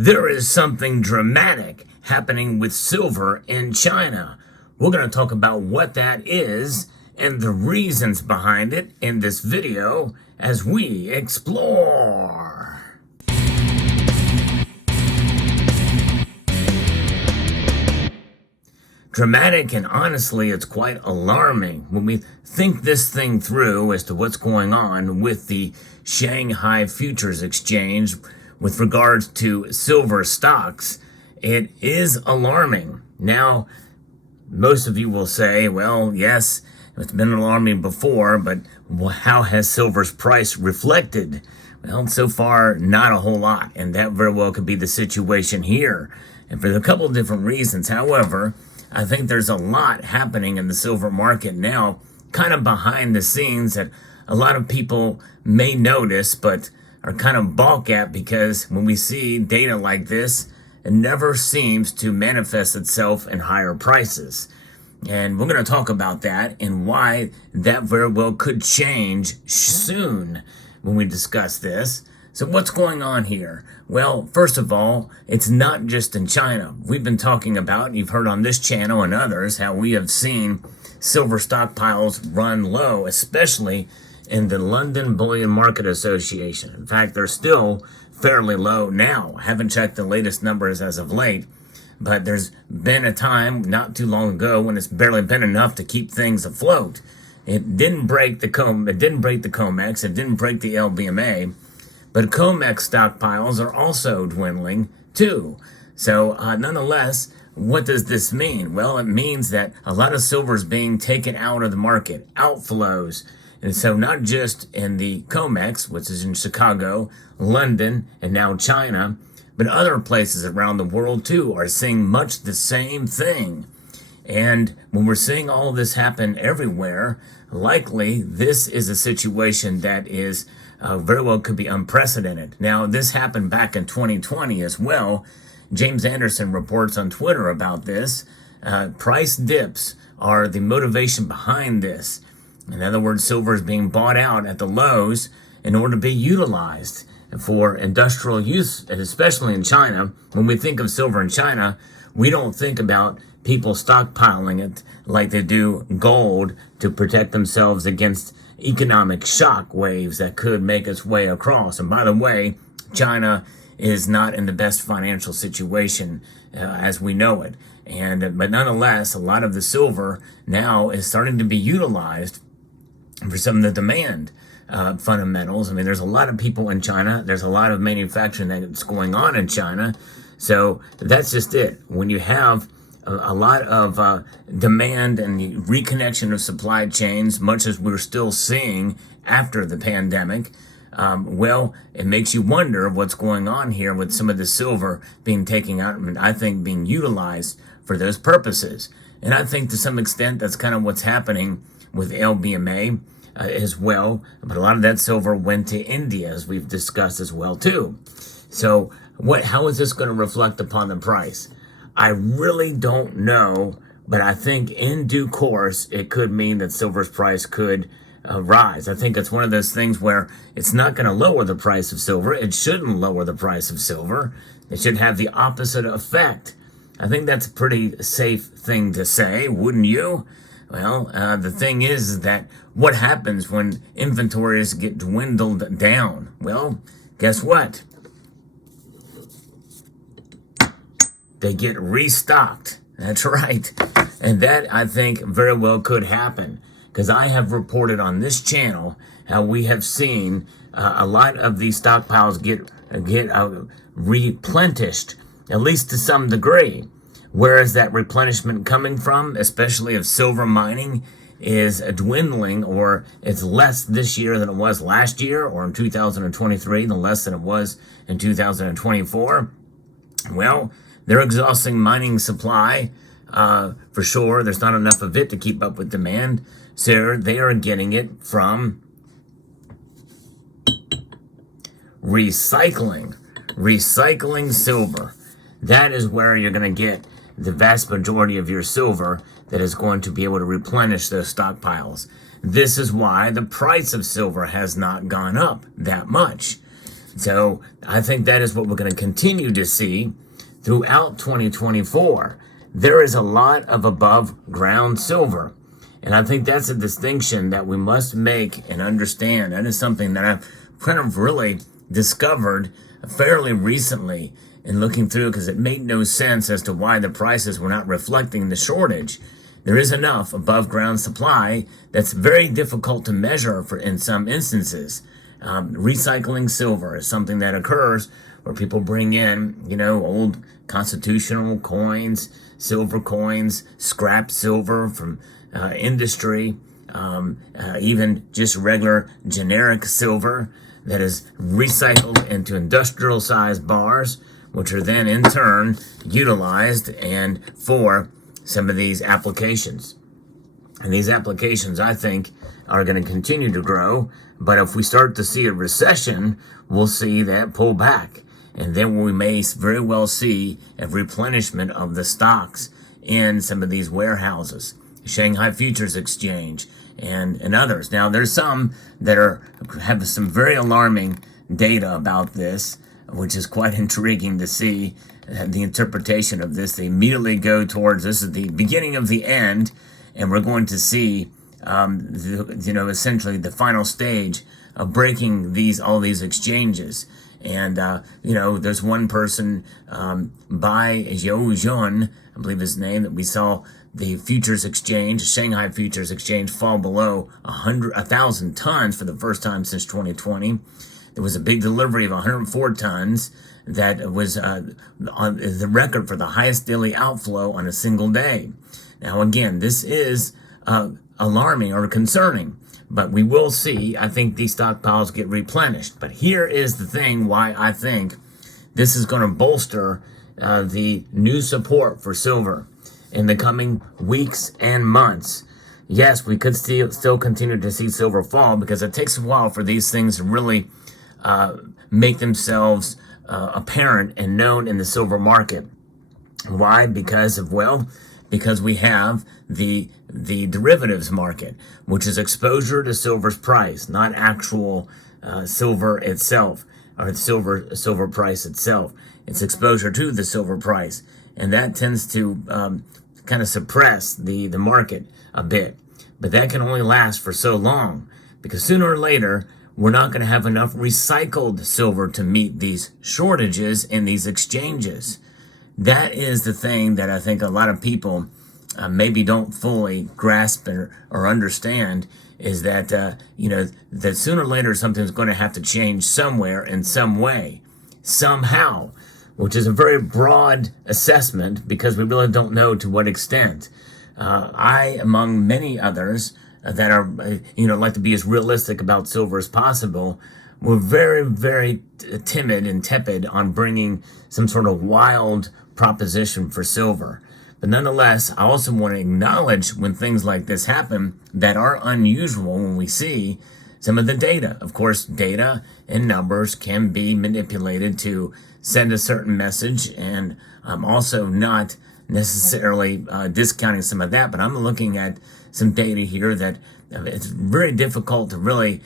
There is something dramatic happening with silver in China. We're going to talk about what that is and the reasons behind it in this video as we explore. Dramatic, and honestly, it's quite alarming when we think this thing through as to what's going on with the Shanghai Futures Exchange with regards to silver stocks. It is alarming. Now, most of you will say, well, yes, it's been alarming before, but how has silver's price reflected? Well, so far, not a whole lot, and that very well could be the situation here, and for a couple of different reasons. However, I think there's a lot happening in the silver market now, kind of behind the scenes, that a lot of people may notice, but are kind of balk at, because when we see data like this, it never seems to manifest itself in higher prices. And we're going to talk about that and why that very well could change soon when we discuss this. So what's going on here? Well, first of all, it's not just in China. We've been talking about, you've heard on this channel and others, how we have seen silver stockpiles run low, especially in the London Bullion Market Association. In fact, they're still fairly low now. I haven't checked the latest numbers as of late, but there's been a time not too long ago when it's barely been enough to keep things afloat. It didn't break the COMEX, it didn't break the LBMA, but COMEX stockpiles are also dwindling too. So nonetheless, what does this mean? Well, it means that a lot of silver is being taken out of the market, outflows. And so not just in the COMEX, which is in Chicago, London, and now China, but other places around the world too are seeing much the same thing. And when we're seeing all this happen everywhere, likely this is a situation that is very well could be unprecedented. Now, this happened back in 2020 as well. James Anderson reports on Twitter about this. Price dips are the motivation behind this. In other words, silver is being bought out at the lows in order to be utilized for industrial use, and especially in China. When we think of silver in China, we don't think about people stockpiling it like they do gold to protect themselves against economic shock waves that could make its way across. And by the way, China is not in the best financial situation as we know it. But nonetheless, a lot of the silver now is starting to be utilized for some of the demand fundamentals. I mean, there's a lot of people in China. There's a lot of manufacturing that's going on in China. So that's just it. When you have a lot of demand and the reconnection of supply chains, much as we're still seeing after the pandemic, well, it makes you wonder what's going on here with some of the silver being taken out and I think being utilized for those purposes. And I think to some extent that's kind of what's happening with LBMA as well. But a lot of that silver went to India, as we've discussed as well too. So how is this going to reflect upon the price? I really don't know, but I think in due course, it could mean that silver's price could rise. I think it's one of those things where it's not going to lower the price of silver. It shouldn't lower the price of silver. It should have the opposite effect. I think that's a pretty safe thing to say, wouldn't you? Well, the thing is that what happens when inventories get dwindled down? Well, guess what? They get restocked. That's right. And that, I think, very well could happen, because I have reported on this channel how we have seen a lot of these stockpiles get replenished, at least to some degree. Where is that replenishment coming from, especially if silver mining is dwindling, or it's less this year than it was last year, or in 2023, than less than it was in 2024? Well, they're exhausting mining supply for sure. There's not enough of it to keep up with demand. So they are getting it from recycling silver. That is where you're going to get the vast majority of your silver that is going to be able to replenish those stockpiles. This is why the price of silver has not gone up that much. So I think that is what we're going to continue to see throughout 2024. There is a lot of above ground silver. And I think that's a distinction that we must make and understand. That is something that I've kind of really discovered fairly recently in looking through, because it made no sense as to why the prices were not reflecting the shortage. There is enough above ground supply that's very difficult to measure in some instances. Recycling silver is something that occurs where people bring in, old constitutional coins, silver coins, scrap silver from industry, even just regular generic silver that is recycled into industrial sized bars, which are then in turn utilized and for some of these applications. And these applications, I think, are going to continue to grow. But if we start to see a recession, we'll see that pull back. And then we may very well see a replenishment of the stocks in some of these warehouses, Shanghai Futures Exchange, and others. Now, there's some that have some very alarming data about this, which is quite intriguing to see the interpretation of this. They immediately go towards, this is the beginning of the end, and we're going to see, essentially the final stage of breaking all these exchanges. And, there's one person, Bai Zhou, I believe his name, that we saw the futures exchange, Shanghai Futures Exchange, fall below 1,000 tons for the first time since 2020. There was a big delivery of 104 tons that was on the record for the highest daily outflow on a single day. Now, again, this is alarming or concerning, but we will see, I think, these stockpiles get replenished. But here is the thing why I think this is going to bolster the new support for silver in the coming weeks and months. Yes, we could still continue to see silver fall, because it takes a while for these things to really make themselves apparent and known in the silver market. Why? Because we have the derivatives market, which is exposure to silver's price, not actual silver itself, or the silver price itself. It's exposure to the silver price, and that tends to kind of suppress the market a bit. But that can only last for so long, because sooner or later we're not going to have enough recycled silver to meet these shortages in these exchanges. That is the thing that I think a lot of people maybe don't fully grasp or understand, is that, that sooner or later something's going to have to change somewhere, in some way, somehow, which is a very broad assessment, because we really don't know to what extent. I, among many others that are, like to be as realistic about silver as possible, were very, very timid and tepid on bringing some sort of wild proposition for silver. But nonetheless, I also want to acknowledge when things like this happen that are unusual, when we see some of the data. Of course, data and numbers can be manipulated to send a certain message, and I'm also not necessarily discounting some of that, but I'm looking at some data here that it's very difficult to really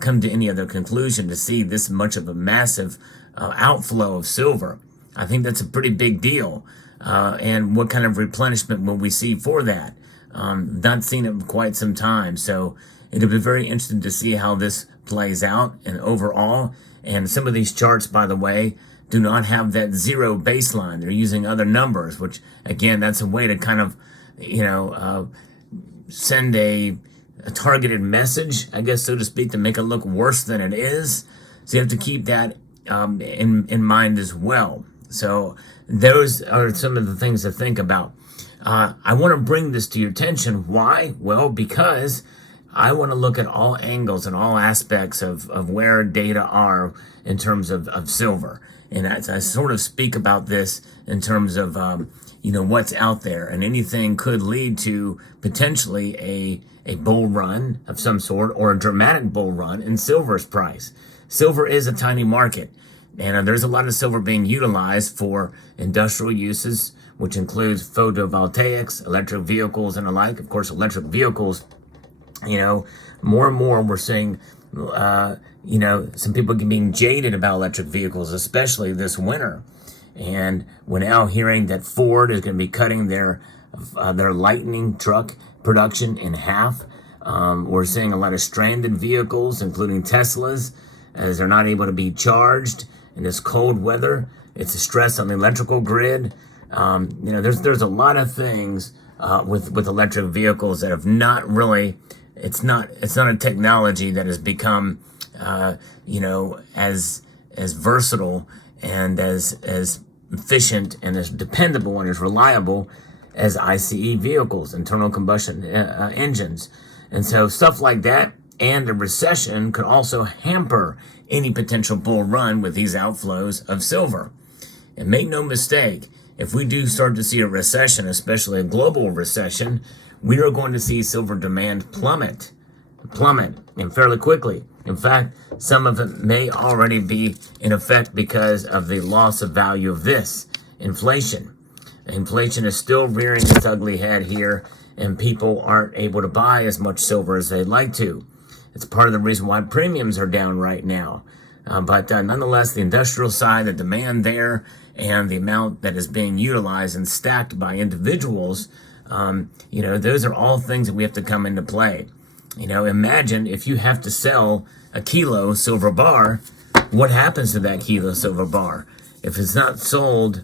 come to any other conclusion to see this much of a massive outflow of silver. I think that's a pretty big deal. And what kind of replenishment will we see for that? Not seen it in quite some time. So it'll be very interesting to see how this plays out and overall. And some of these charts, by the way, do not have that zero baseline. They're using other numbers, which, again, that's a way to kind of, send a targeted message, I guess, so to speak, to make it look worse than it is. So you have to keep that in mind as well. So those are some of the things to think about. I want to bring this to your attention. Why? Well, because I want to look at all angles and all aspects of where data are in terms of silver. And as I sort of speak about this in terms of, what's out there, and anything could lead to potentially a bull run of some sort, or a dramatic bull run in silver's price. Silver is a tiny market, and there's a lot of silver being utilized for industrial uses, which includes photovoltaics, electric vehicles, and the like. Of course, electric vehicles, more and more we're seeing some people being jaded about electric vehicles, especially this winter. And we're now hearing that Ford is going to be cutting their Lightning truck production in half. We're seeing a lot of stranded vehicles, including Teslas, as they're not able to be charged in this cold weather. It's a stress on the electrical grid. There's a lot of things with electric vehicles that have not really. It's not a technology that has become as versatile and as efficient and as dependable and as reliable as ICE vehicles, internal combustion engines. And so stuff like that and a recession could also hamper any potential bull run with these outflows of silver. And make no mistake, if we do start to see a recession, especially a global recession, we are going to see silver demand plummet and fairly quickly. In fact, some of it may already be in effect because of the loss of value of this inflation. Inflation is still rearing its ugly head here, and people aren't able to buy as much silver as they'd like to. It's part of the reason why premiums are down right now. But nonetheless, the industrial side, the demand there, and the amount that is being utilized and stacked by individuals, those are all things that we have to come into play. Imagine if you have to sell a kilo silver bar, what happens to that kilo silver bar? If it's not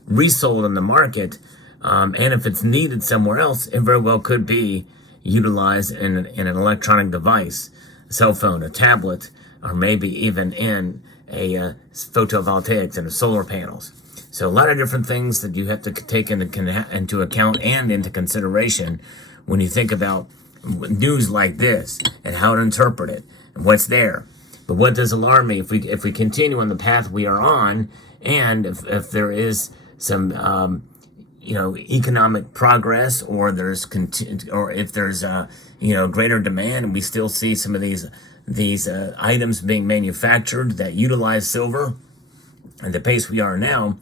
resold in the market, and if it's needed somewhere else, it very well could be utilized in an electronic device, a cell phone, a tablet, or maybe even in a photovoltaics and solar panels. So a lot of different things that you have to take into account and into consideration when you think about news like this and how to interpret it and what's there. But what does alarm me, if we continue on the path we are on, and if there is some economic progress, or if there's greater demand, and we still see some of these items being manufactured that utilize silver at the pace we are now,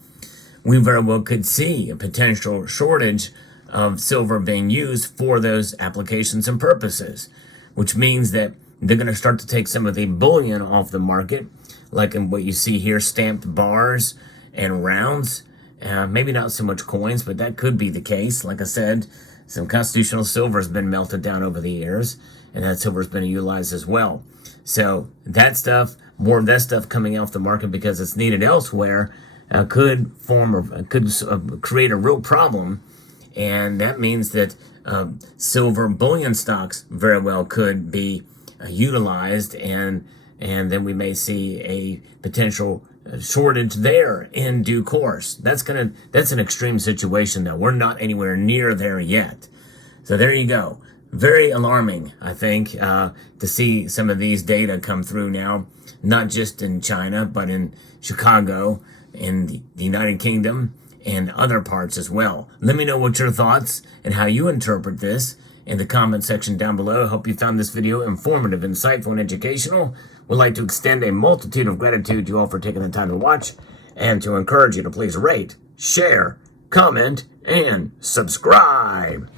we very well could see a potential shortage of silver being used for those applications and purposes, which means that they're going to start to take some of the bullion off the market, like in what you see here, stamped bars and rounds. Maybe not so much coins, but that could be the case. Like I said, some constitutional silver has been melted down over the years, and that silver has been utilized as well. So that stuff, more of that stuff coming off the market because it's needed elsewhere, could create a real problem. And that means that silver bullion stocks very well could be utilized, and then we may see a potential shortage there in due course. That's an extreme situation, though. We're not anywhere near there yet. So there you go. Very alarming, I think, to see some of these data come through now, not just in China, but in Chicago, in the United Kingdom, and other parts as well. Let me know what your thoughts and how you interpret this in the comment section down below. I hope you found this video informative, insightful, and educational. We'd like to extend a multitude of gratitude to you all for taking the time to watch, and to encourage you to please rate, share, comment, and subscribe.